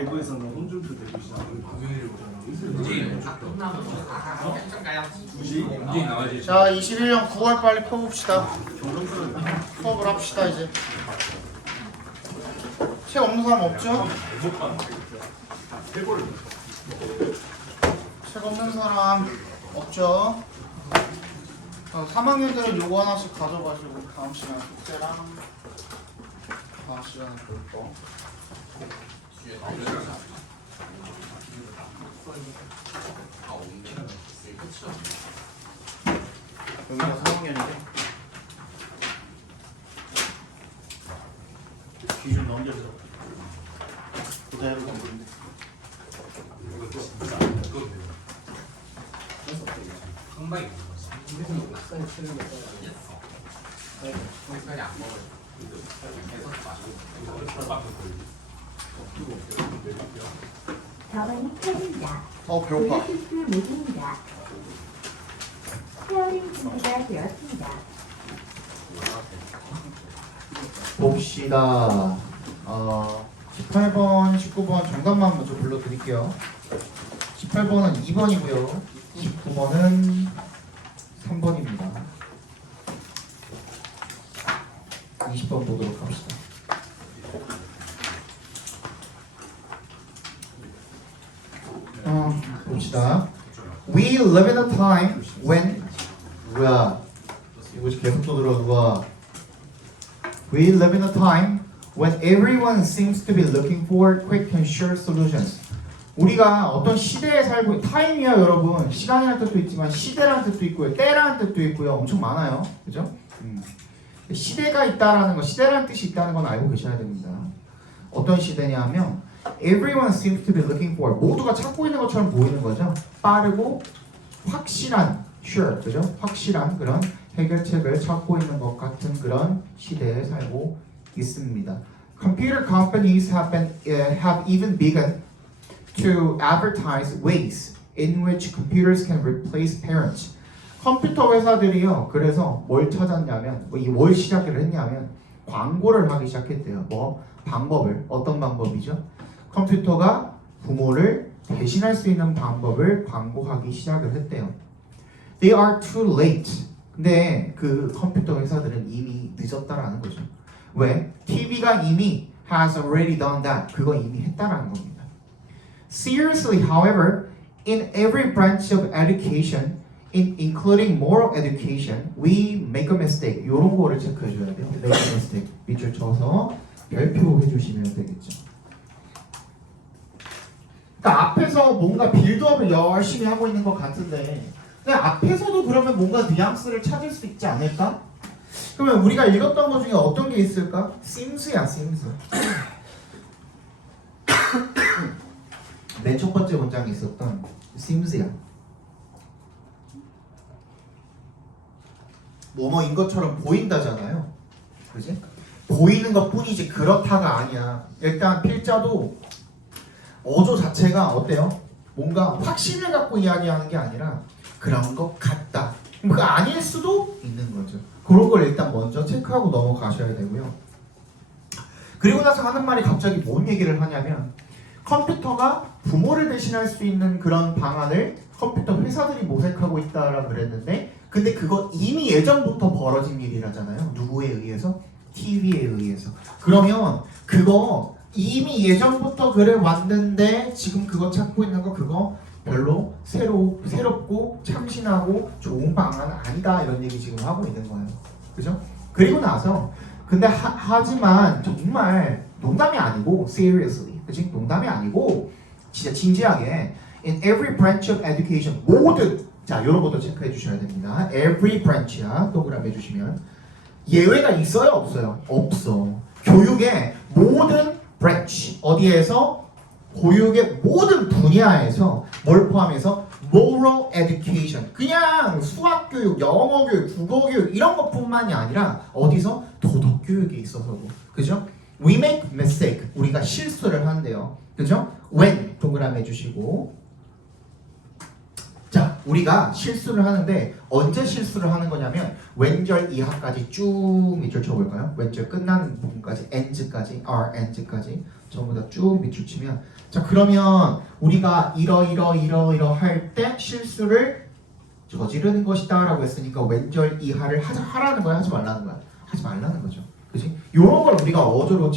대구에서는 홍준표 대구시장 자, 21년 9월 빨리 펴봅시다. 수업을 합시다 이제. 책 없는 사람 없죠? 책 없는 사람 없죠? 3학년들은 요거 하나씩 가져가시고 다음 시간에 숙제랑 다음 시간에 볼 거. 여기가 3학년인데 귀 좀 넘겨줘. 그대로 넘기는데. 다음은 펴입니다. 배고파. 블루투스 모드입니다. 페어링 준비가 되었습니다. 봅시다. 18번, 19번 정답만 먼저 불러드릴게요. 18번은 2번이고요. 19번은 3번입니다. 20번 보도록 합시다. 봅시다. We live in a time when 뭐야? 이거 계속 또 들어 누가? We live in a time when everyone seems to be looking for quick and sure solutions. 우리가 어떤 시대에 살고 타임이요 여러분. 시간이라는 뜻도 있지만 시대라는 뜻도 있고요. 때라는 뜻도 있고요. 엄청 많아요. 그죠? 시대가 있다라는 거, 시대라는 뜻이 있다는 건 알고 계셔야 됩니다. 어떤 시대냐면 everyone seems to be looking for 모두가 찾고 있는 것처럼 보이는 거죠. 빠르고 확실한 sure, 그죠? 확실한 그런 해결책을 찾고 있는 것 같은 그런 시대에 살고 있습니다. Computer companies have even begun to advertise ways in which computers can replace parents. 컴퓨터 회사들이요. 그래서 뭘 찾았냐면 뭘 시작을 했냐면 광고를 하기 시작했대요. 방법을 어떤 방법이죠? 컴퓨터가 부모를 대신할 수 있는 방법을 광고하기 시작을 했대요. They are too late. 근데 그 컴퓨터 회사들은 이미 늦었다라는 거죠. 왜? TV가 이미 has already done that. 그거 이미 했다라는 겁니다. Seriously, however, in every branch of education, including moral education, we make a mistake. 이런 거를 체크해 줘야 돼요. make a mistake. 밑줄 쳐서 별표 해주시면 되겠죠. 그러니까 앞에서 뭔가 빌드업을 열심히 하고 있는 것 같은데 근데 앞에서도 그러면 뭔가 뉘앙스를 찾을 수 있지 않을까? 그러면 우리가 읽었던 것 중에 어떤 게 있을까? 심스야, 심스. 맨 첫 번째 문장에 있었던 심스야. 뭐뭐인 것처럼 보인다잖아요. 그지? 보이는 것 뿐이지 그렇다가 아니야. 일단 필자도 어조 자체가 어때요? 뭔가 확신을 갖고 이야기하는 게 아니라 그런 것 같다. 그 아닐 수도 있는 거죠. 그런 걸 일단 먼저 체크하고 넘어가셔야 되고요. 그리고 나서 하는 말이 갑자기 뭔 얘기를 하냐면 컴퓨터가 부모를 대신할 수 있는 그런 방안을 컴퓨터 회사들이 모색하고 있다라고 그랬는데 근데 그거 이미 예전부터 벌어진 일이라잖아요. 누구에 의해서? TV에 의해서. 그러면 그거 이미 예전부터 그래 왔는데 지금 그거 찾고 있는 거 그거 별로 새롭고 참신하고 좋은 방안 아니다 이런 얘기 지금 하고 있는 거예요. 그죠? 그리고 나서 근데 하지만 정말 농담이 아니고 seriously, 그치? 농담이 아니고 진짜 진지하게 in every branch of education 모든 자 이런 것도 체크해 주셔야 됩니다. every branch야 동그라미 해주시면 예외가 있어요 없어요? 없어. 교육의 모든 branch 어디에서? 교육의 모든 분야에서 뭘 포함해서? moral education 그냥 수학교육, 영어교육, 국어교육 이런 것뿐만이 아니라 어디서? 도덕교육에 있어서도 그죠? We make mistake 우리가 실수를 한대요 그죠? when 동그라미 해주시고 자 우리가 실수를 하는데 언제 실수를 하는 거냐면 왼절 이하까지 쭉 밑줄 쳐볼까요? 왼절 끝나는 부분까지 end까지 end까지 전부 다 쭉 밑줄 치면 자 그러면 우리가 이러 할 때 실수를 저지르는 것이다 라고 했으니까 왼절 이하를 하라는 거야 하지 말라는 거야? 하지 말라는 거죠. 그치? 요런 걸 우리가 어조로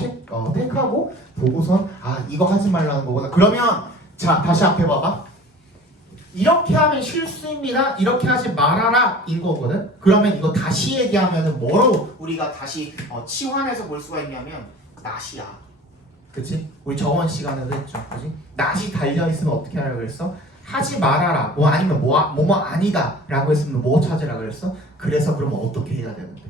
택하고 보고선 아 이거 하지 말라는 거구나. 그러면 자 다시 앞에 봐봐. 이렇게 하면 실수입니다. 이렇게 하지 말아라 인 거거든. 그러면 이거 다시 얘기하면은 뭐로 우리가 다시 치환해서 볼 수가 있냐면 낫이야. 그치? 우리 저번 시간에도 했죠. 그치? 낫이 달려있으면 어떻게 하라고 그랬어? 하지 말아라. 뭐 아니면 뭐 아니다 라고 했으면 뭐 찾으라 그랬어? 그래서 그러면 어떻게 해야 되는데?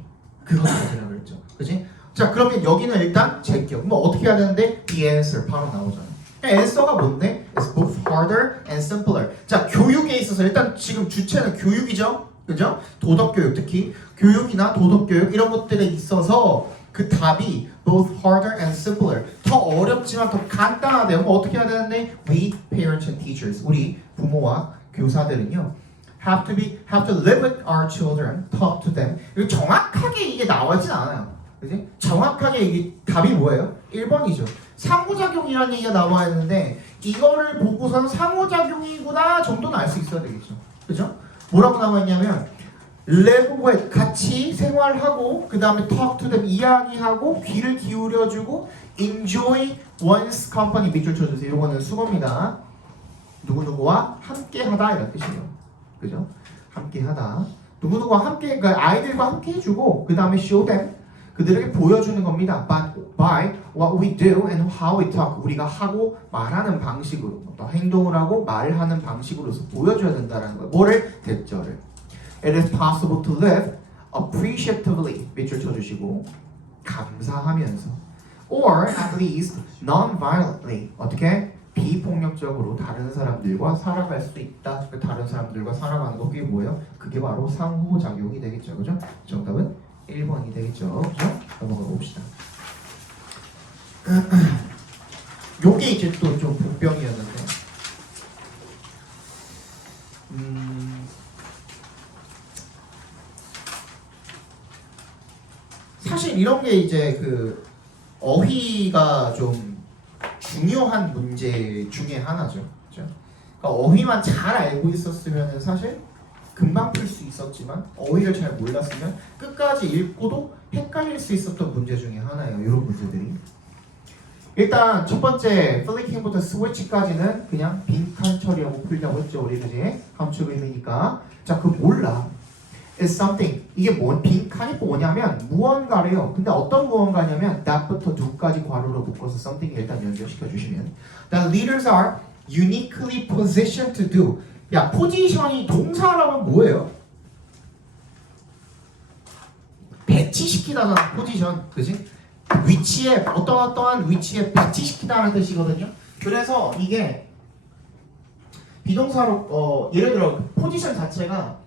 그거 찾으라 그랬죠. 그치? 자 그러면 여기는 일단 제껴. 그럼 어떻게 해야 되는데? The answer 바로 나오잖아. answer가 뭔데? It's both harder and simpler. 자 교육에 있어서 일단 지금 주체는 교육이죠. 그죠? 도덕교육 특히 교육이나 도덕교육 이런 것들에 있어서 그 답이 both harder and simpler 더 어렵지만 더 간단하대요. 그럼 어떻게 해야 되는데? We parents and teachers 우리 부모와 교사들은요 have to live with our children, talk to them. 이거 정확하게 이게 나오진 않아요. 그지? 정확하게 이게 답이 뭐예요? 1번이죠. 상호작용이라는 얘기가 나와 있는데 이거를 보고선 상호작용이구나 정도는 알 수 있어야 되겠죠. 그죠? 뭐라고 나와 있냐면 live with 같이 생활하고 그 다음에 talk to them 이야기하고 귀를 기울여주고 enjoy one's company 밑줄 쳐주세요. 이거는 수고입니다. 누구누구와 함께하다 이런 뜻이에요. 그죠? 함께하다. 누구누구와 함께 그러니까 아이들과 함께 해주고 그 다음에 show them 그들에게 보여주는 겁니다. But by what we do and how we talk 우리가 하고 말하는 방식으로 또 행동을 하고 말하는 방식으로서 보여줘야 된다는 거예요. 뭐를? 대절을. It is possible to live appreciatively 밑줄 쳐주시고 감사하면서 or at least non-violently 어떻게? 비폭력적으로 다른 사람들과 살아갈 수도 있다. 다른 사람들과 살아가는 거 그게 뭐예요? 그게 바로 상호작용이 되겠죠. 그죠? 정답은 1번이 되겠죠. 그죠? 넘어가 봅시다. 요게 이제 또 좀 복병이었는데 사실 이런 게 이제 그 어휘가 좀 중요한 문제 중에 하나죠. 그렇죠? 그러니까 어휘만 잘 알고 있었으면 사실 금방 풀 수 있었지만 어휘를 잘 몰랐으면 끝까지 읽고도 헷갈릴 수 있었던 문제 중에 하나예요. 이런 문제들이. 일단 첫 번째 플리킹부터 스위치까지는 그냥 빈칸 처리하고 풀려고 했죠. 우리 그지? 함축 의미니까. 자, 그 몰라. It's something. 이게 빈칸이 뭐냐면 무언가래요. 근데 어떤 무언가냐면 that부터 do까지 괄호로 묶어서 something 일단 연결시켜 주시면 The leaders are uniquely positioned to do. 야, 포지션이 동사라면 뭐예요? 배치시키다잖아, 포지션. 그지? 위치에 어떠한 위치에 배치시키다는 뜻이거든요. 그래서 이게 비동사로 예를 들어 포지션 자체가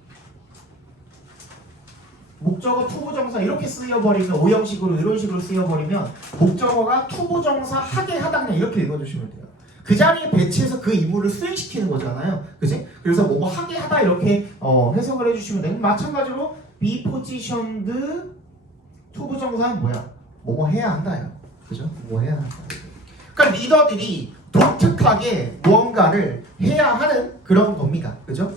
목적어 투부정사 이렇게 쓰여버리면 오형식으로 이런 식으로 쓰여버리면 목적어가 투부정사 하게 하다 그냥 이렇게 읽어주시면 돼요. 그 자리에 배치해서 그 임무를 수행시키는 거잖아요. 그치? 그래서 뭐뭐 하게 하다 이렇게 해석을 해주시면 돼요. 마찬가지로 be positioned 투부정사는 뭐야? 뭐뭐 해야 한다요. 그죠? 뭐 해야 한다. 그러니까 리더들이 독특하게 무언가를 해야 하는 그런 겁니다. 그죠?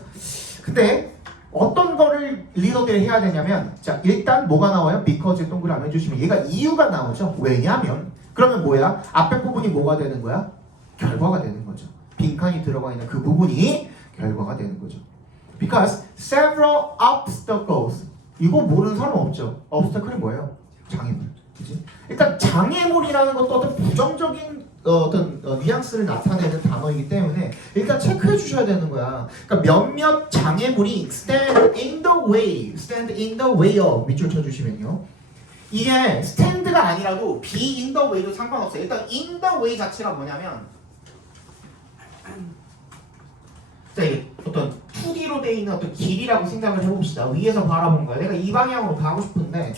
근데 어떤 거를 리더들이 해야 되냐면 자 일단 뭐가 나와요? because 동그라미 해주시면 얘가 이유가 나오죠. 왜냐면 그러면 뭐야? 앞에 부분이 뭐가 되는 거야? 결과가 되는 거죠. 빈칸이 들어가 있는 그 부분이 결과가 되는 거죠. Because several obstacles 이거 모르는 사람 없죠. obstacle이 뭐예요? 장애물. 그치? 일단 장애물이라는 것도 어떤 부정적인 뉘앙스를 나타내는 단어이기 때문에 일단 체크해 주셔야 되는 거야. 그러니까 몇몇 장애물이 stand in the way of 밑줄 쳐주시면요. 이게 stand가 아니라도 be in the way도 상관없어요. 일단 in the way 자체가 뭐냐면 자, 어떤 2D로 돼 있는 어떤 길이라고 생각을 해봅시다. 위에서 바라본 거야. 내가 이 방향으로 가고 싶은데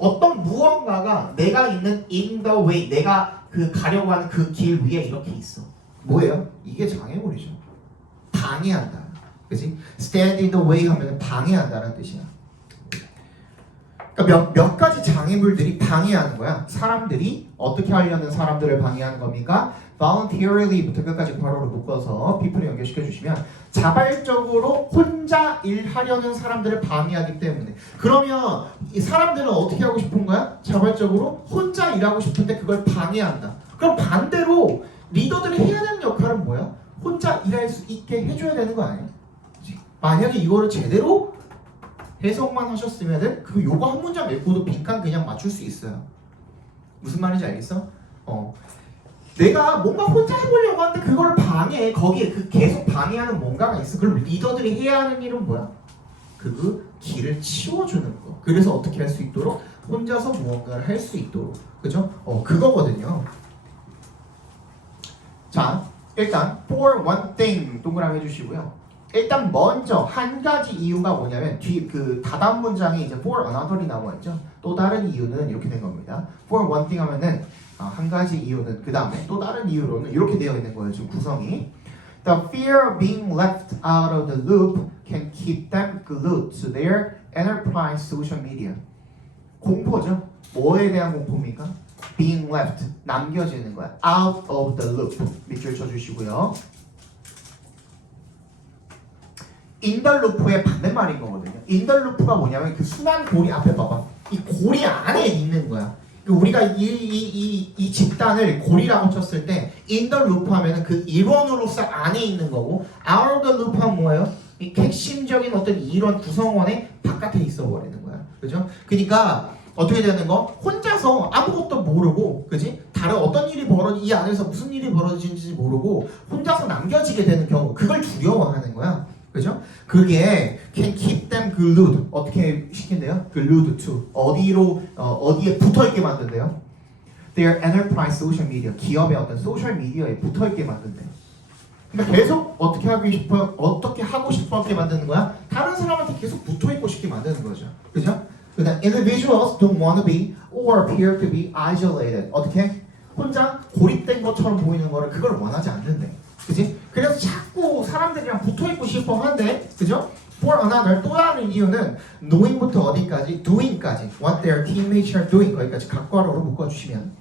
어떤 무언가가 내가 있는 in the way, 내가 그 가려고 하는 그 길 위에 이렇게 있어. 뭐예요? 이게 장애물이죠. 방해한다. 그지? stand in the way 하면 방해한다는 뜻이야. 그러니까 몇 가지 장애물들이 방해하는 거야. 사람들이 어떻게 하려는 사람들을 방해하는 겁니까? voluntary부터 끝까지 괄호로 묶어서 people을 연결시켜 주시면 자발적으로 혼자 일하려는 사람들을 방해하기 때문에. 그러면 이 사람들은 어떻게 하고 싶은 거야? 자발적으로 혼자 일하고 싶은데 그걸 방해한다. 그럼 반대로 리더들이 해야 되는 역할은 뭐야? 혼자 일할 수 있게 해줘야 되는 거 아니야? 만약에 이거를 제대로 해석만 하셨으면은 그 요거 한 문장 읽고도 빈칸 그냥 맞출 수 있어요. 무슨 말인지 알겠어? 내가 뭔가 혼자 해보려고 하는데 그걸 방해해. 거기에 그 계속 방해하는 뭔가가 있어. 그럼 리더들이 해야 하는 일은 뭐야? 그 길을 치워주는 거. 그래서 어떻게 할 수 있도록? 혼자서 무언가를 할 수 있도록. 그죠? 그거거든요. 자, 일단 for one thing 동그라미 해주시고요. 일단 먼저 한 가지 이유가 뭐냐면 뒤 그 다다음 문장에 이제 for another이 나와있죠. 또 다른 이유는 이렇게 된 겁니다. for one thing 하면은 한 가지 이유는 그 다음에 또 다른 이유로는 이렇게 되어 있는 거예요. 지금 구성이 The fear of being left out of the loop can keep them glued to their enterprise social media. 공포죠. 뭐에 대한 공포입니까? Being left, 남겨지는 거야. Out of the loop. 밑줄 쳐주시고요. In the loop의 반대말인 거거든요. In the loop가 뭐냐면 그 순환 고리 앞에 봐봐. 이 고리 안에 있는 거야. 우리가 이 집단을 고리라고 쳤을 때 in the loop 하면은 그 일원으로서 안에 있는 거고 out of the loop 하면 뭐예요? 이 핵심적인 어떤 이런 구성원의 바깥에 있어 버리는 거야. 그죠? 그러니까 어떻게 되는 거? 혼자서 아무것도 모르고, 그지? 다른 어떤 일이 이 안에서 무슨 일이 벌어지는지 모르고 혼자서 남겨지게 되는 경우, 그걸 두려워하는 거야. 그죠? 그게 can keep them glued. 어떻게 시킨대요? glued to. 어디에 붙어있게 만든대요? Their enterprise social media. 기업의 어떤 소셜 미디어에 붙어있게 만든대. 그러니까 계속 어떻게 하고 싶게 만드는 거야? 다른 사람한테 계속 붙어있고 싶게 만드는 거죠. 그죠? 그다음 individuals don't want to be or appear to be isolated. 어떻게? 혼자 고립된 것처럼 보이는 거를 그걸 원하지 않는데. 그지? 그래서 자꾸 사람들이랑 붙어있고 싶어 하는데, 그죠? For another, 또 다른 이유는 knowing부터 어디까지? doing까지. What their teammates are doing. 거기까지 각괄호로 묶어주시면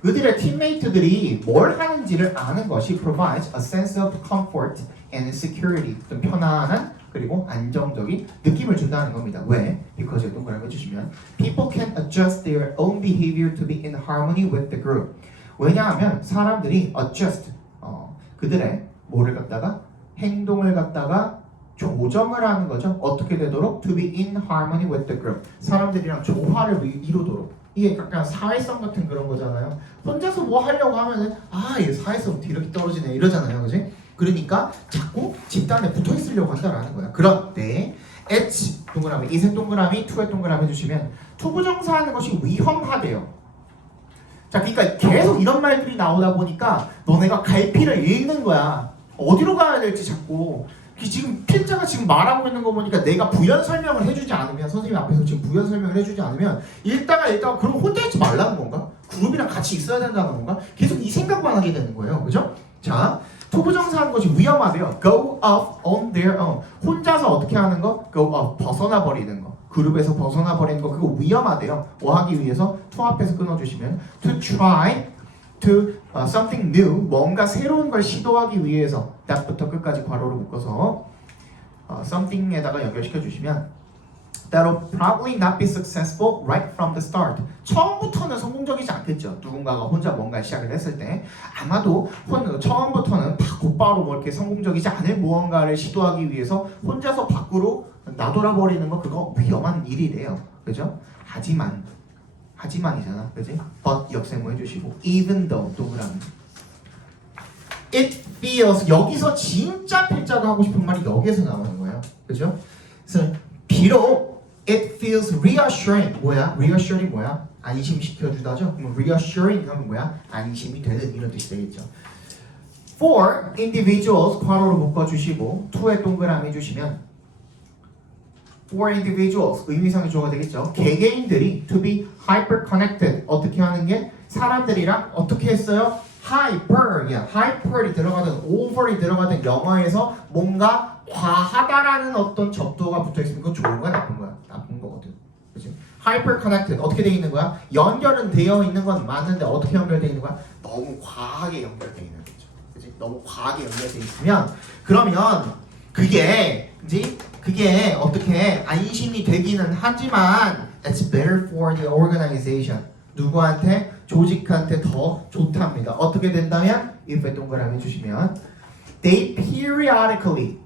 그들의 팀메이트들이 뭘 하는지를 아는 것이 provides a sense of comfort and security. 좀 편안한 그리고 안정적인 느낌을 준다는 겁니다. 왜? Because 동그라미 해주시면 people can adjust their own behavior to be in harmony with the group. 왜냐하면 사람들이 adjust 그들의 뭐를 갖다가 행동을 갖다가 조정을 하는 거죠. 어떻게 되도록 to be in harmony with the group. 사람들이랑 조화를 이루도록. 이게 약간 사회성 같은 그런 거잖아요. 혼자서 뭐 하려고 하면은 얘 사회성 이렇게 떨어지네 이러잖아요, 그지? 그러니까 자꾸 집단에 붙어 있으려고 한다라는 거야. 그런데 H 동그라미, 이색 동그라미, 투의 동그라미 해주시면 투부정사하는 것이 위험하대요. 자, 그러니까 계속 이런 말들이 나오다 보니까 너네가 갈피를 잃는 거야. 어디로 가야 될지 자꾸. 지금 필자가 지금 말하고 있는 거 보니까 내가 부연 설명을 해주지 않으면 선생님 앞에서 지금 부연 설명을 해주지 않으면 읽다가 그럼 혼자 있지 말라는 건가? 그룹이랑 같이 있어야 된다는 건가? 계속 이 생각만 하게 되는 거예요. 그죠? 자, 투부정사하는 것이 위험하대요. Go off on their own. 혼자서 어떻게 하는 거? Go off. 벗어나 버리는 거. 그룹에서 벗어나 버리는 거. 그거 위험하대요. 뭐 하기 위해서 to 앞에서 끊어주시면 to try to something new. 뭔가 새로운 걸 시도하기 위해서 that부터 끝까지 괄호로 묶어서 something에다가 연결시켜 주시면 that'll probably not be successful right from the start. 처음부터는 성공적이지 않겠죠. 누군가가 혼자 뭔가를 시작을 했을 때 아마도 처음부터는 곧바로 뭐 이렇게 성공적이지 않을 무언가를 시도하기 위해서 혼자서 밖으로 나돌아버리는 거 그거 위험한 일이래요. 그죠? 하지만이잖아. 그지? but 역세모 해주시고 even though 동그라미. It feels 여기서 진짜 필자가 하고 싶은 말이 여기에서 나오는 거예요. 그죠? 그래서 비록 it feels reassuring. 뭐야? reassuring 뭐야? 안심시켜주다죠? 그럼 reassuring 하면 뭐야? 안심이 되는 이런 뜻이 되겠죠. For individuals 괄호로 묶어주시고 to의 동그라미 해주시면 for individuals 의미상의 주어가 되겠죠. 개개인들이 to be hyper connected 어떻게 하는 게 사람들이랑 어떻게 했어요? hyper, hyper이 들어가든 over이 들어가든 영어에서 뭔가 과하다라는 어떤 접두어가 붙어 있으면 그건 좋은 거야, 나쁜 거야? 나쁜 거거든. 그렇지? hyper connected 어떻게 돼 있는 거야? 연결은 되어 있는 건 맞는데 어떻게 연결돼 있는 거야? 너무 과하게 연결돼 있는 거죠. 그렇지? 너무 과하게 연결돼 있으면 그러면 그게 어떻게 안심이 되기는 하지만 it's better for the organization. 누구한테? 조직한테 더 좋답니다. 어떻게 된다면 if에 동그라미 주시면 they periodically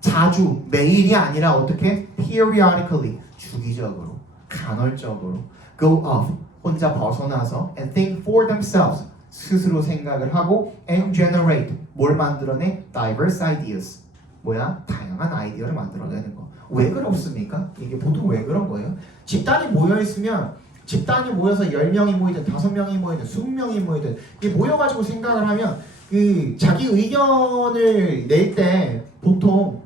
자주 매일이 아니라 어떻게? periodically 주기적으로 간헐적으로 go off 혼자 벗어나서 and think for themselves 스스로 생각을 하고 and generate 뭘 만들어내? diverse ideas 뭐야? 다양한 아이디어를 만들어내는 거. 왜 그렇습니까? 이게 보통 왜 그런 거예요? 집단이 모여있으면 집단이 모여서 10명이 모이든 5명이 모이든 20명이 모이든 이게 모여가지고 생각을 하면 그 자기 의견을 낼 때 보통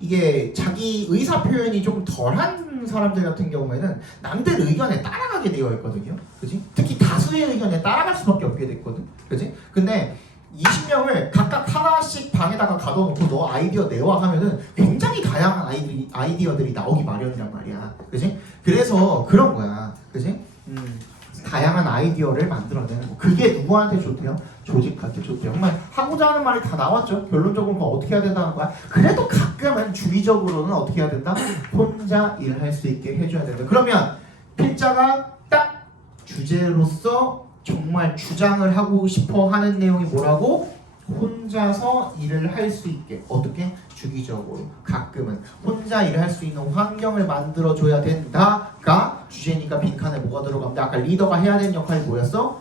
이게 자기 의사 표현이 좀 덜한 사람들 같은 경우에는 남들 의견에 따라가게 되어 있거든요. 그지? 특히 다수의 의견에 따라갈 수밖에 없게 됐거든. 그지? 근데 20명을 각각 하나씩 방에다가 가둬놓고 너 아이디어 내와 하면은 굉장히 다양한 아이디어들이 나오기 마련이란 말이야. 그지? 그래서 그런 거야. 그지? 다양한 아이디어를 만들어내는 거. 그게 누구한테 좋대요? 조직한테 좋대요. 정말 하고자 하는 말이 다 나왔죠. 결론적으로 뭐 어떻게 해야 된다는 거야? 그래도 가끔은 주기적으로는 어떻게 해야 된다? 혼자 일할 수 있게 해줘야 된다. 그러면 필자가 딱 주제로서 정말 주장을 하고 싶어 하는 내용이 뭐라고? 혼자서 일을 할 수 있게 어떻게? 주기적으로 가끔은 혼자 일할 수 있는 환경을 만들어줘야 된다가 주제니까 빈칸에 뭐가 들어갑니다. 아까 리더가 해야 되는 역할이 뭐였어?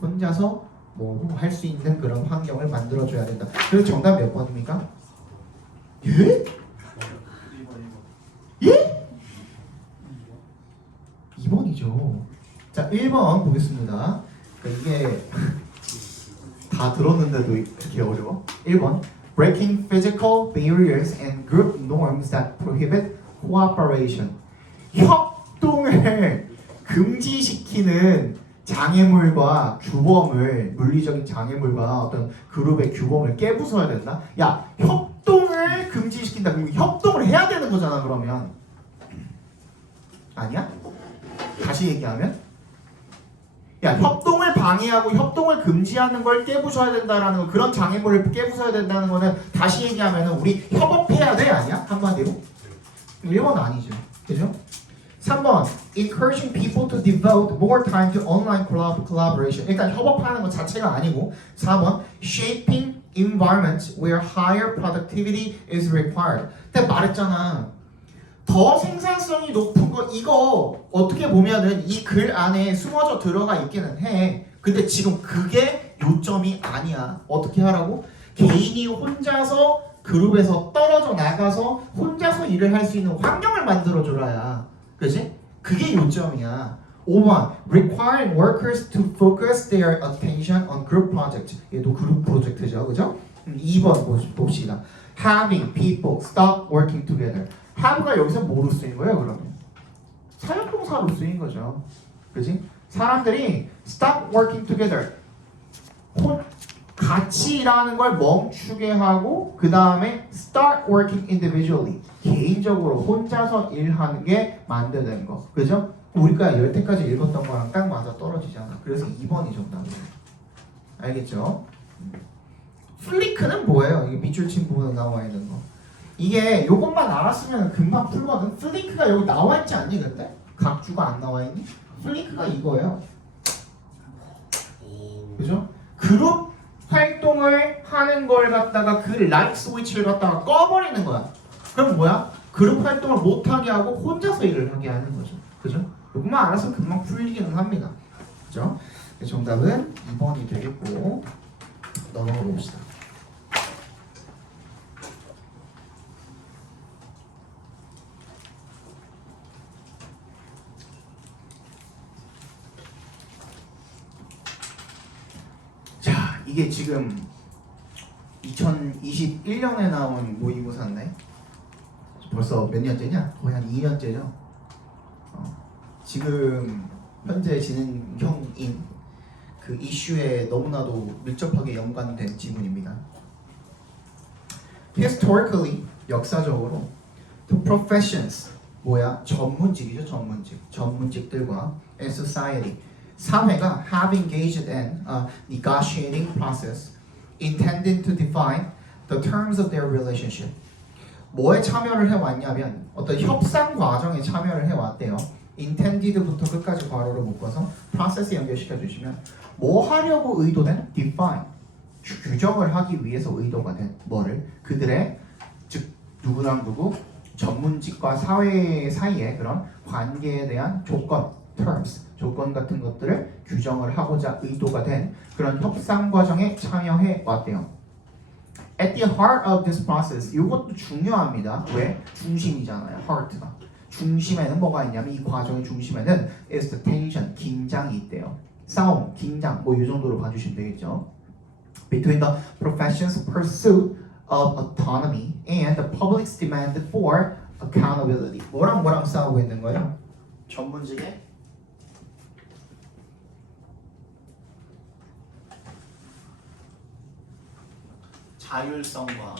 혼자서 뭐 할 수 있는 그런 환경을 만들어줘야 된다. 그래서 정답 몇 번입니까? 예? 예? 2번이죠. 자, 1번 보겠습니다. 그러니까 이게 다 들었는데도 이렇게 어려워? 1번 Breaking physical barriers and group norms that prohibit cooperation. 협동을 금지시키는 장애물과 규범을 물리적인 장애물과 어떤 그룹의 규범을 깨부숴야 된다? 야, 협동을 금지시킨다. 그럼 협동을 해야 되는 거잖아, 그러면. 아니야? 다시 얘기하면 야, 협동을 방해하고 협동을 금지하는 걸 깨부숴야 된다라는 거, 그런 장애물을 깨부숴야 된다는 거는 다시 얘기하면은 우리 협업해야 돼, 아니야? 한마디로? 1번 아니죠. 그죠? 3번 encouraging people to devote more time to online collaboration. 일단 협업하는 것 자체가 아니고 4번 shaping environments where higher productivity is required. 근데 말했잖아. 더 생산성이 높은 거 이거 어떻게 보면은 이 글 안에 숨어져 들어가 있기는 해. 근데 지금 그게 요점이 아니야. 어떻게 하라고? 개인이 혼자서 그룹에서 떨어져 나가서 혼자서 일을 할 수 있는 환경을 만들어줘라야. 그지? 그게 요점이야. 5번 requiring workers to focus their attention on group project. 얘도 그룹 프로젝트죠. 그죠? 2번 봅시다. having people stop working together. have가 여기서 뭐로 쓰인 거예요, 그러면? 사역동사로 쓰인 거죠. 그지? 사람들이 stop working together. 같이 일하는 걸 멈추게 하고 그 다음에 start working individually. 개인적으로 혼자서 일하는 게 만드는 거. 그죠? 우리가 여태까지 읽었던 거랑 딱 맞아 떨어지잖아. 그래서 2번이 정답이에요. 알겠죠? 플리크는 뭐예요? 이게 밑줄 친 부분에 나와 있는 거. 이게 요것만 알았으면 금방 풀거든. 플링크가 여기 나와 있지 않니 근데? 각주가 안 나와 있니? 플링크가 이거예요. 그죠? 그룹 활동을 하는 걸 갖다가 그 라이트 스위치를 갖다가 꺼버리는 거야. 그럼 뭐야? 그룹 활동을 못하게 하고 혼자서 일을 하게 하는 거죠. 그죠? 요것만 알았으면 금방 풀리기는 합니다. 그죠? 정답은 2번이 되겠고 넘어가 봅시다. 이게 지금 2021년에 나온 모의고사인데 벌써 몇 년째냐? 거의 한 2년째죠. 지금 현재 진행형인 그 이슈에 너무나도 밀접하게 연관된 지문입니다. Historically, 역사적으로 the professions, 뭐야? 전문직이죠, 전문직. 전문직들과 and society, 사회가 have engaged in a negotiating process intended to define the terms of their relationship. 뭐에 참여를 해왔냐면 어떤 협상 과정에 참여를 해왔대요. intended부터 끝까지 괄호를 묶어서 process 연결시켜 주시면 뭐 하려고 의도된? define, 규정을 하기 위해서 의도가 된 뭐를? 그들의 즉 누구랑 누구 전문직과 사회 사이의 그런 관계에 대한 조건, terms, 조건 같은 것들을 규정을 하고자 의도가 된 그런 협상 과정에 참여해 왔대요. At the heart of this process, 이것도 중요합니다. 왜? 중심이잖아요. heart가. 중심에는 뭐가 있냐면 이 과정의 중심에는 is the tension, 긴장이 있대요. 싸움, 긴장, 뭐 이 정도로 봐주시면 되겠죠. Between the profession's pursuit of autonomy and the public's demand for accountability. 뭐랑 싸우고 있는 거예요? 전문직의 자율성과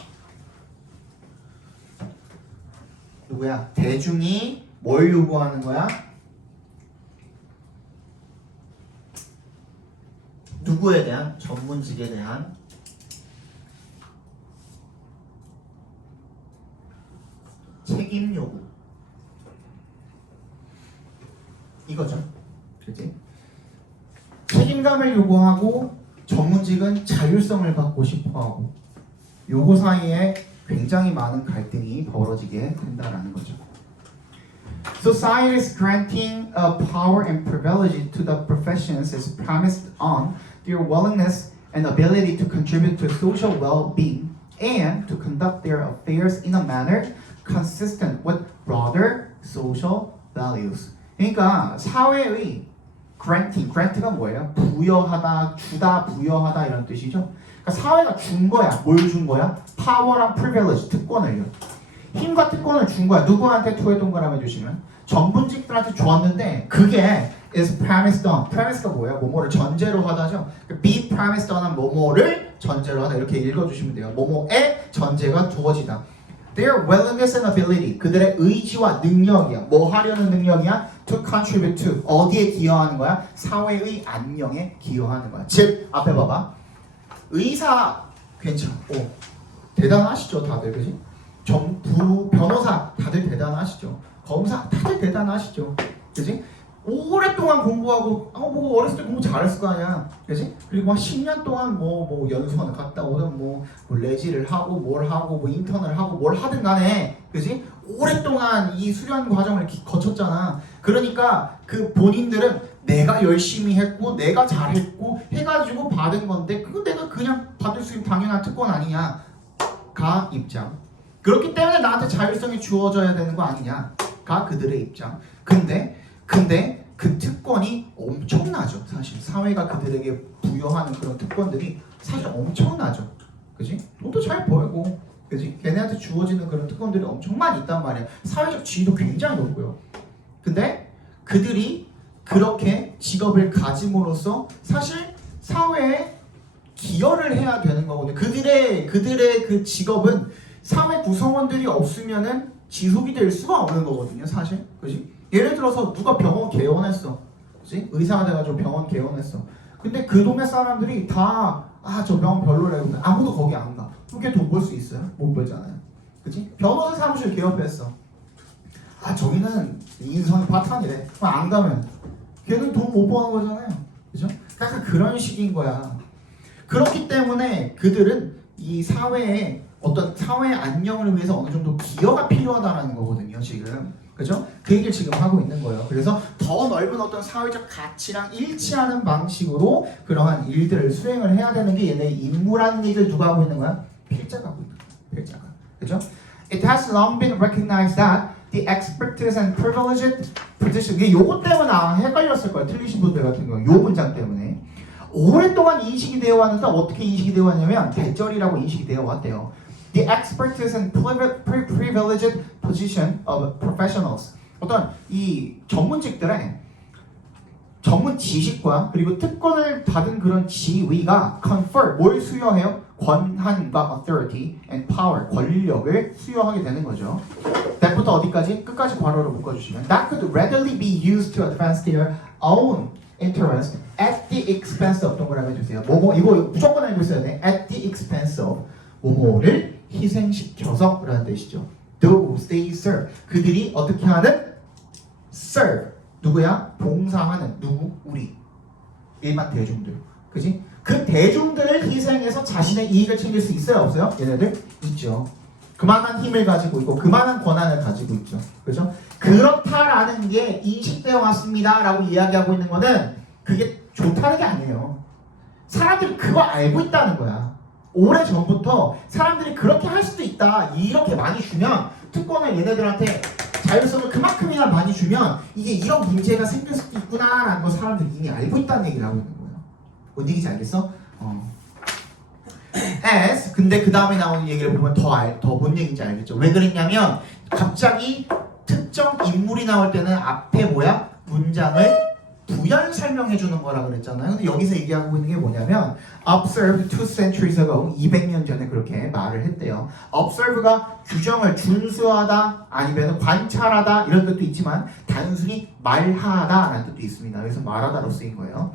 누구야? 대중이 뭘 요구하는 거야? 누구에 대한? 전문직에 대한 책임 요구. 이거죠. 그렇지? 책임감을 요구하고 전문직은 자율성을 갖고 싶어하고 요거 사이에 굉장히 많은 갈등이 벌어지게 된다라는 거죠. Society's granting of power and privilege to the professions is premised on their willingness and ability to contribute to social well-being and to conduct their affairs in a manner consistent with broader social values. 그러니까 사회의 grant가 뭐예요? 부여하다, 주다, 부여하다 이런 뜻이죠. 그러니까 사회가 준 거야. 뭘 준 거야? 파워랑 privilege, 특권을요. 힘과 특권을 준 거야. 누구한테 투에 동그라미 주시면? 전문직들한테 줬는데 그게 is premised on. premise가 뭐예요? 뭐뭐를 전제로 하다죠. be premised on은 뭐뭐를 전제로 하다 이렇게 읽어주시면 돼요. 뭐뭐의 전제가 두어지다. Their willingness and ability, 그들의 의지와 능력이야. 뭐 하려는 능력이야? To contribute to, 어디에 기여하는 거야? 사회의 안녕에 기여하는 거야. 즉, 앞에 봐봐. 의사 괜찮고 대단하시죠 다들, 그지? 변호사 다들 대단하시죠. 검사 다들 대단하시죠, 그지? 오랫동안 공부하고 뭐 어렸을 때 공부 잘했을 거 아니야, 그지? 그리고 막 10년 동안 뭐 연수원을 갔다 오든 뭐 레지를 하고 뭘 하고 뭐 인턴을 하고 뭘 하든 간에, 그지? 오랫동안 이 수련 과정을 거쳤잖아. 그러니까 그 본인들은 내가 열심히 했고 내가 잘했고 해가지고 받은 건데 그건 내가 그냥 받을 수 있는 당연한 특권 아니냐 가 입장. 그렇기 때문에 나한테 자율성이 주어져야 되는 거 아니냐 가 그들의 입장. 근데 그 특권이 엄청나죠. 사실 사회가 그들에게 부여하는 그런 특권들이 사실 엄청나죠. 그지? 돈도 잘 벌고, 그지? 걔네한테 주어지는 그런 특권들이 엄청 많이 있단 말이야. 사회적 지위도 굉장히 높고요. 근데 그들이 그렇게 직업을 가짐으로써 사실 사회에 기여를 해야 되는 거거든요. 그들의 그 직업은 사회 구성원들이 없으면은 지속이 될 수가 없는 거거든요, 사실. 그지? 예를 들어서 누가 병원 개원했어. 그지? 의사가 돼가지고 병원 개원했어. 근데 그 동네 사람들이 다 저 병원 별로래고 아무도 거기 안 가. 그게 돈 벌 수 있어요? 못 벌잖아요. 그지? 변호사 사무실 개업했어. 저기는 인성이 파탄이래. 그럼 안 가면 걔는 돈 못 버는 거잖아요. 그죠? 약간 그런 식인 거야. 그렇기 때문에 그들은 이 사회에 어떤 사회 안녕을 위해서 어느 정도 기여가 필요하다는 거거든요, 지금. 그죠? 그 얘기를 지금 하고 있는 거예요. 그래서 더 넓은 어떤 사회적 가치랑 일치하는 방식으로 그러한 일들을 수행을 해야 되는 게 얘네의 임무라는 얘기를 누가 하고 있는 거야? 필자가 하고 있는 거야. 필자가. 그죠? It has long been recognized that the expertise and privileged position. 이게 요거 때문에 헷갈렸을 거야. 틀리신 분들 같은 경우. 요 문장 때문에. 오랫동안 인식이 되어 왔는데 어떻게 인식이 되어 왔냐면 대절이라고 인식이 되어 왔대요. The expertise and privileged position of professionals. 어떤 이 전문직들의 전문 지식과 그리고 특권을 받은 그런 지위가 confer 뭘 수여해요? 권한과 authority and power 권력을 수여하게 되는 거죠. that부터 어디까지? 끝까지 괄호로 묶어주시면 that could readily be used to advance their own interest at the expense of 동그라미 해주세요. 뭐뭐 이거 무조건 알고 있어야 돼. at the expense of 뭐뭐를 희생시켜서라는 뜻이죠. those they serve 그들이 어떻게 하는? serve 누구야? 봉사하는 누구? 우리 일반 대중들 그지? 그 대중들을 희생해서 자신의 이익을 챙길 수 있어요? 없어요? 얘네들 있죠. 그만한 힘을 가지고 있고 그만한 권한을 가지고 있죠. 그죠? 그렇다라는 게 인식되어 왔습니다 라고 이야기하고 있는 거는 그게 좋다는 게 아니에요. 사람들이 그거 알고 있다는 거야. 오래전부터 사람들이 그렇게 할 수도 있다 이렇게 많이 주면 특권을 얘네들한테 자율성을 그만큼이나 많이 주면 이게 이런 문제가 생길 수도 있구나 라는 걸 사람들이 이미 알고 있다는 얘기를 하고 있는 거예요. 뭔 얘기인지 알겠어? as 근데 그 다음에 나오는 얘기를 보면 더 뭔 얘기인지 알겠죠? 왜 그랬냐면 갑자기 특정 인물이 나올 때는 앞에 뭐야? 문장을 부연 설명해 주는 거라 그랬잖아요. 근데 여기서 얘기하고 있는 게 뭐냐면 observe 2 centuries ago 200년 전에 그렇게 말을 했대요. observe가 규정을 준수하다 아니면 관찰하다 이런 뜻도 있지만 단순히 말하다 라는 뜻도 있습니다. 그래서 말하다로 쓰인 거예요.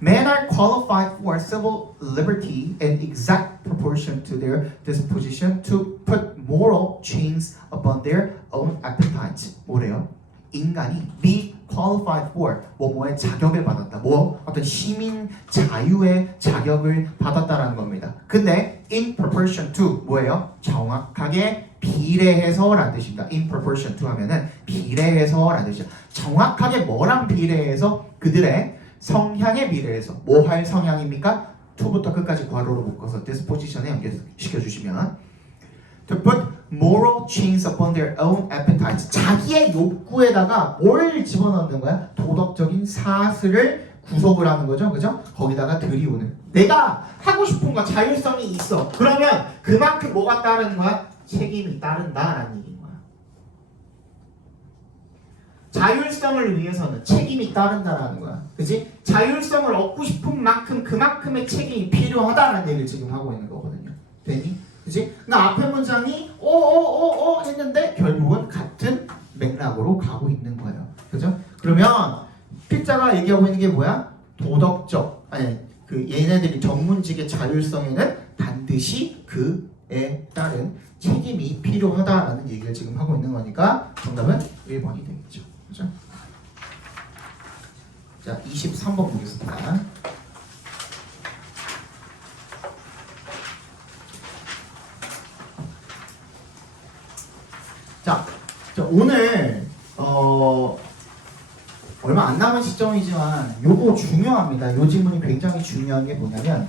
Men are qualified for civil liberty in exact proportion to their disposition to put moral chains upon their own appetites. 뭐래요? 인간이 be qualified for 뭐뭐의 자격을 받았다. 뭐 어떤 시민 자유의 자격을 받았다라는 겁니다. 근데 in proportion to 뭐예요? 정확하게 비례해서라는 뜻입니다. in proportion to 하면은 비례해서라는 뜻이죠. 정확하게 뭐랑 비례해서 그들의 성향에 비례해서 뭐 할 성향입니까? to부터 끝까지 괄호로 묶어서 disposition에 연결시켜 주시면 to put moral chains upon their own appetites 자기의 욕구에다가 뭘 집어넣는 거야? 도덕적인 사슬을 구속을 하는 거죠. 그죠? 거기다가 들이우는 내가 하고 싶은 거 자율성이 있어. 그러면 그만큼 뭐가 따르는 거야? 책임이 따른다라는 얘기인 거야. 자율성을 위해서는 책임이 따른다라는 거야. 그지? 자율성을 얻고 싶은 만큼 그만큼의 책임이 필요하다라는 얘기를 지금 하고 있는 거거든요. 되니? 그지? 나 앞에 문장이 했는데 결국은 같은 맥락으로 가고 있는 거예요. 그죠? 그러면 필자가 얘기하고 있는 게 뭐야? 도덕적 아니 그 얘네들이 전문직의 자율성에는 반드시 그에 따른 책임이 필요하다라는 얘기를 지금 하고 있는 거니까 정답은 1번이 되겠죠. 그죠? 자, 23번 보겠습니다. 자, 오늘 얼마 안 남은 시점이지만 요거 중요합니다. 요 질문이 굉장히 중요한 게 뭐냐면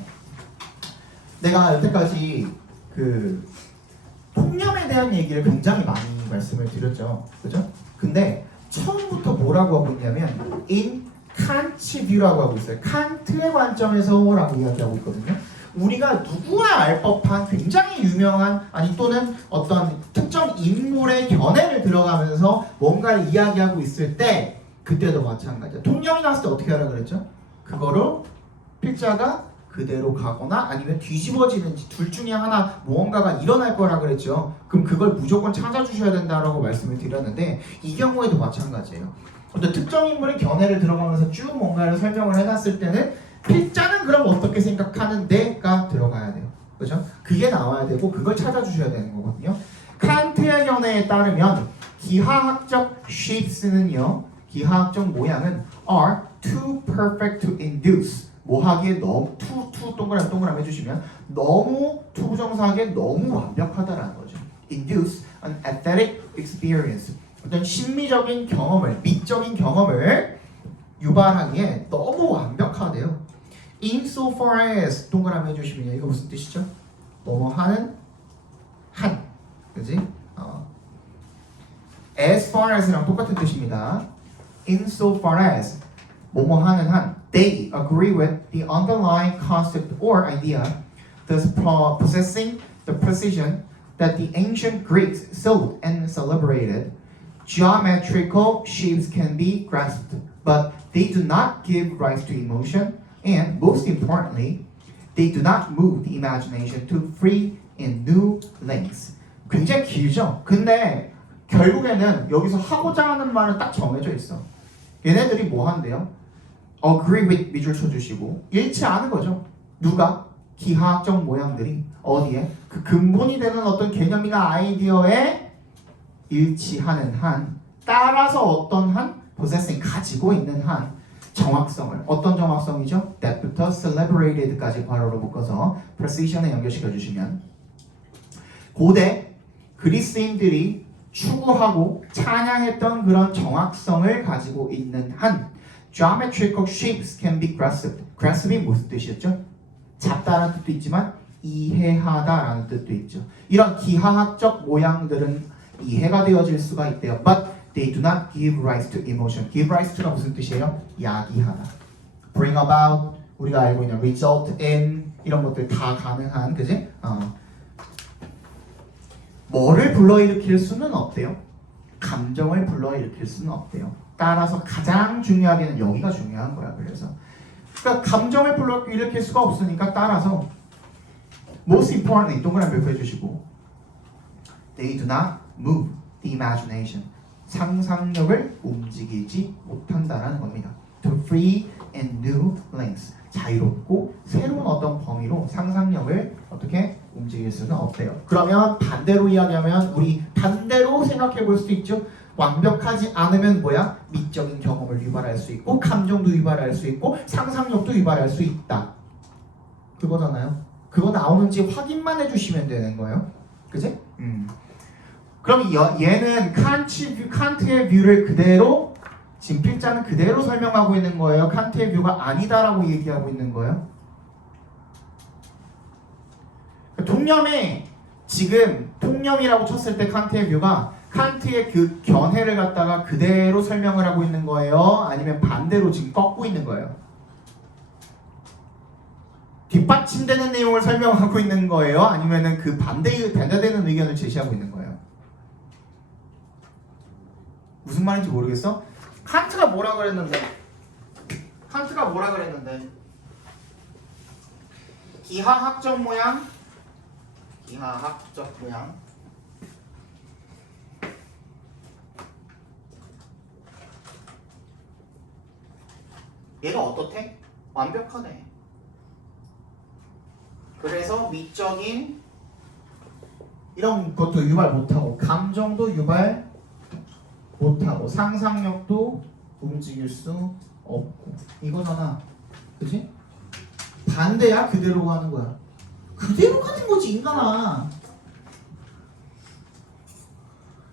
내가 여태까지 그 통념에 대한 얘기를 굉장히 많이 말씀을 드렸죠. 그죠? 근데 처음부터 뭐라고 하고 있냐면 in Kant's view라고 하고 있어요. 칸트의 관점에서라고 이야기하고 있거든요. 우리가 누구나 알 법한 굉장히 유명한 아니 또는 어떤 특정 인물의 견해를 들어가면서 뭔가를 이야기하고 있을 때 그때도 마찬가지야. 통념이 나왔을 때 어떻게 하라 그랬죠? 그거로 필자가 그대로 가거나 아니면 뒤집어지는지 둘 중에 하나 무언가가 일어날 거라 그랬죠. 그럼 그걸 무조건 찾아주셔야 된다라고 말씀을 드렸는데 이 경우에도 마찬가지예요. 어떤 특정 인물의 견해를 들어가면서 쭉 뭔가를 설명을 해놨을 때는 필자는 그럼 어떻게 생각하는데가 들어가야 돼요. 그죠? 그게 나와야 되고 그걸 찾아주셔야 되는 거거든요. 칸트의 견해에 따르면 기하학적 shapes는요. 기하학적 모양은 are too perfect to induce 뭐 하기에 너무 too 동그라미 해주시면 너무 투부정사하기에 너무 완벽하다라는 거죠. induce an aesthetic experience 어떤 심미적인 경험을 미적인 경험을 유발하기에 너무 완벽하대요. insofar as 동그라미 해주시면 이거 무슨 뜻이죠? 뭐뭐 하는 한 그지? as far as랑 똑같은 뜻입니다. insofar as 뭐뭐 하는 한 they agree with the underlying concept or idea thus possessing the precision that the ancient Greeks sought and celebrated geometrical shapes can be grasped but They do not give rise to emotion, and most importantly, they do not move the imagination to free and new lengths. 굉장히 길죠? 근데 결국에는 여기서 하고자 하는 말은 딱 정해져 있어. 얘네들이 뭐 한대요? Agree with 밑줄 쳐주시고 일치하는 거죠. 누가? 기하학적 모양들이 어디에? 그 근본이 되는 어떤 개념이나 아이디어에 일치하는 한, 따라서 어떤 한 possessing 가지고 있는 한 정확성을, 어떤 정확성이죠? that부터 celebrated까지 괄호로 묶어서 precision에 연결시켜 주시면 고대 그리스인들이 추구하고 찬양했던 그런 정확성을 가지고 있는 한 geometrical shapes can be grasped. grasp이 무슨 뜻이었죠? 잡다라는 뜻도 있지만 이해하다라는 뜻도 있죠. 이런 기하학적 모양들은 이해가 되어질 수가 있대요. But they do not give rise to emotion. give rise to가 무슨 뜻이에요? 야기하다. bring about, 우리가 알고 있는 result in, 이런 것들 다 가능한, 그지? 뭐를 불러일으킬 수는 없대요. 감정을 불러일으킬 수는 없대요. 따라서 가장 중요하게는 여기가 중요한 거야. 그래서 그러니까 감정을 불러일으킬 수가 없으니까 따라서 most importantly 동그라미 몇 개 해주시고 they do not move the imagination. 상상력을 움직이지 못한다라는 겁니다. To free and new lengths. 자유롭고 새로운 어떤 범위로 상상력을 어떻게 움직일 수는 없대요. 그러면 반대로 이야기하면 우리 반대로 생각해 볼 수도 있죠. 완벽하지 않으면 뭐야? 미적인 경험을 유발할 수 있고 감정도 유발할 수 있고 상상력도 유발할 수 있다. 그거잖아요. 그거 나오는지 확인만 해주시면 되는 거예요. 그지? 그럼 얘는 칸트의 뷰를 그대로 진필자는 그대로 설명하고 있는 거예요. 칸트의 뷰가 아니다라고 얘기하고 있는 거예요. 통념에 지금 통념이라고 쳤을 때 칸트의 뷰가 칸트의 그 견해를 갖다가 그대로 설명을 하고 있는 거예요? 아니면 반대로 지금 꺾고 있는 거예요? 뒷받침되는 내용을 설명하고 있는 거예요? 아니면은 그 반대되는 의견을 제시하고 있는 거예요? 무슨 말인지 모르겠어? 칸트가 뭐라 그랬는데? 기하학적 모양? 얘가 어떻대? 완벽하네. 그래서 미적인 이런 것도 유발 못하고 감정도 유발 못하고 상상력도 움직일 수 없고 이거잖아. 그치? 반대야? 그대로 가는 거야. 그대로 가는 거지 인간아.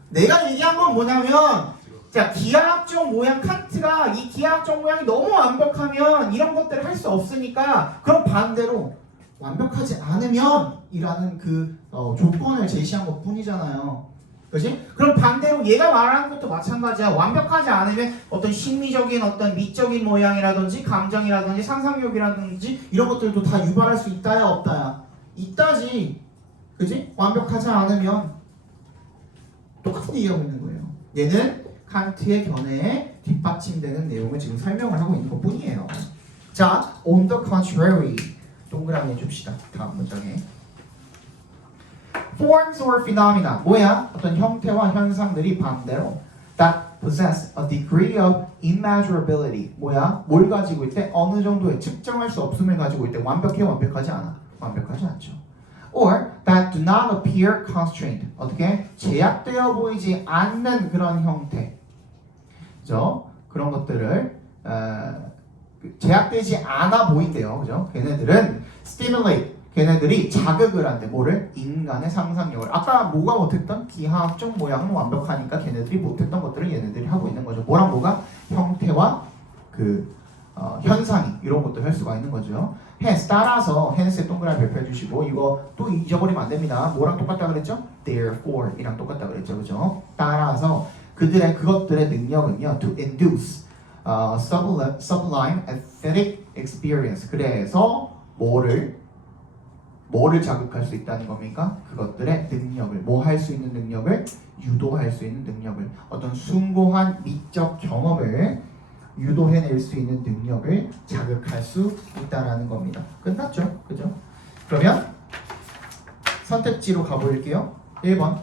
내가 얘기한 건 뭐냐면 자, 기하학적 모양 칸트가 이 기하학적 모양이 너무 완벽하면 이런 것들을 할 수 없으니까 그럼 반대로 완벽하지 않으면 이라는 그 조건을 제시한 것 뿐이잖아요. 그치? 그럼 반대로 얘가 말하는 것도 마찬가지야. 완벽하지 않으면 어떤 심미적인 어떤 미적인 모양이라든지 감정이라든지 상상력이라든지 이런 것들도 다 유발할 수 있다야 없다야? 있다지. 그치? 완벽하지 않으면 똑같은 얘기하고 있는 거예요. 얘는 칸트의 견해에 뒷받침되는 내용을 지금 설명을 하고 있는 것 뿐이에요. 자, on the contrary 동그라미 해줍시다. 다음 문장에 Forms or phenomena 뭐야? 어떤 형태와 현상들이 반대로 that possess a degree of immeasurability 뭐야? 뭘 가지고 있대? 어느 정도의 측정할 수 없음을 가지고 있대. 완벽해? 완벽하지 않아? 완벽하지 않죠. Or that do not appear constrained 어떻게? 제약되어 보이지 않는 그런 형태 그런 것들을 제약되지 않아 보인대요. 그죠? 걔네들은 stimulate 걔네들이 자극을 한대. 뭐를? 인간의 상상력을. 아까 뭐가 못했던? 기하학적 모양은 완벽하니까 걔네들이 못했던 것들을 얘네들이 하고 있는 거죠. 뭐랑 뭐가? 형태와 그 현상이 이런 것도 할 수가 있는 거죠. hence 따라서 hence에 동그라미 별표해 주시고 이거 또 잊어버리면 안 됩니다. 뭐랑 똑같다 그랬죠? therefore 이랑 똑같다 그랬죠. 그죠? 따라서 그것들의 능력은요 to induce sublime aesthetic experience 그래서 뭐를 자극할 수 있다는 겁니까? 그것들의 능력을 뭐 할 수 있는 능력을 유도할 수 있는 능력을 어떤 숭고한 미적 경험을 유도해낼 수 있는 능력을 자극할 수 있다라는 겁니다. 끝났죠? 그죠? 그러면 선택지로 가볼게요. 1번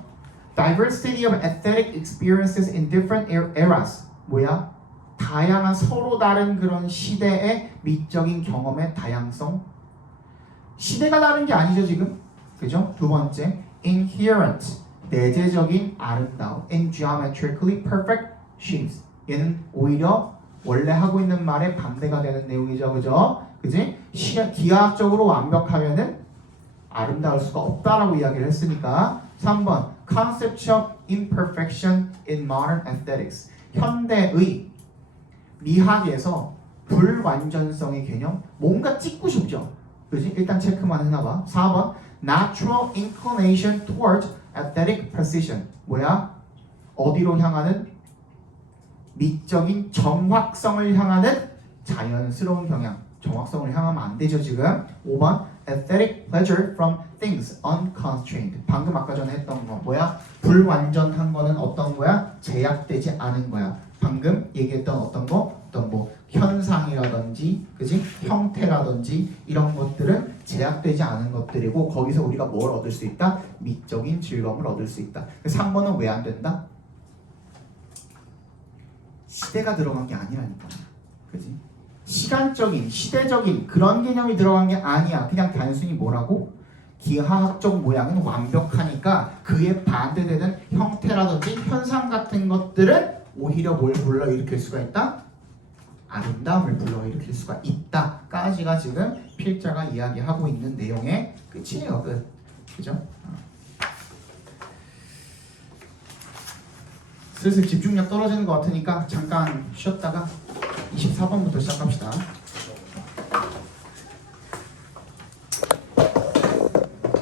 Diversity of athletic experiences in different eras. 뭐야? 다양한 서로 다른 그런 시대의 미적인 경험의 다양성. 시대가 다른 게 아니죠 지금. 그죠? 두 번째 inherent 내재적인 아름다움 in geometrically perfect shapes. 얘는 오히려 원래 하고 있는 말의 반대가 되는 내용이죠. 그죠? 그지? 기하학적으로 완벽하면은 아름다울 수가 없다라고 이야기를 했으니까 3번 Conceptual imperfection in modern aesthetics. 현대의 미학에서 불완전성의 개념 뭔가 찍고 싶죠. 그지? 일단 체크만 해놔봐. 4번 Natural inclination towards aesthetic precision. 뭐야? 어디로 향하는? 미적인 정확성을 향하는 자연스러운 경향. 정확성을 향하면 안 되죠 지금. 5번 aesthetic pleasure from things unconstrained. 방금 아까 전에 했던 거 뭐야? 불완전한 거는 어떤 거야? 제약되지 않은 거야. 방금 얘기했던 어떤 거? 어떤 뭐 현상이라든지 그지? 형태라든지 이런 것들은 제약되지 않은 것들이고 거기서 우리가 뭘 얻을 수 있다? 미적인 즐거움을 얻을 수 있다. 3번은 왜 안 된다? 시대가 들어간 게 아니라니까. 그지? 시간적인, 시대적인 그런 개념이 들어간 게 아니야. 그냥 단순히 뭐라고? 기하학적 모양은 완벽하니까 그에 반대되는 형태라든지 현상 같은 것들은 오히려 뭘 불러일으킬 수가 있다? 아름다움을 불러일으킬 수가 있다까지가 지금 필자가 이야기하고 있는 내용의 끝이에요. 끝. 그죠? 슬슬 집중력 떨어지는 것 같으니까 잠깐 쉬었다가 24번부터 시작합시다.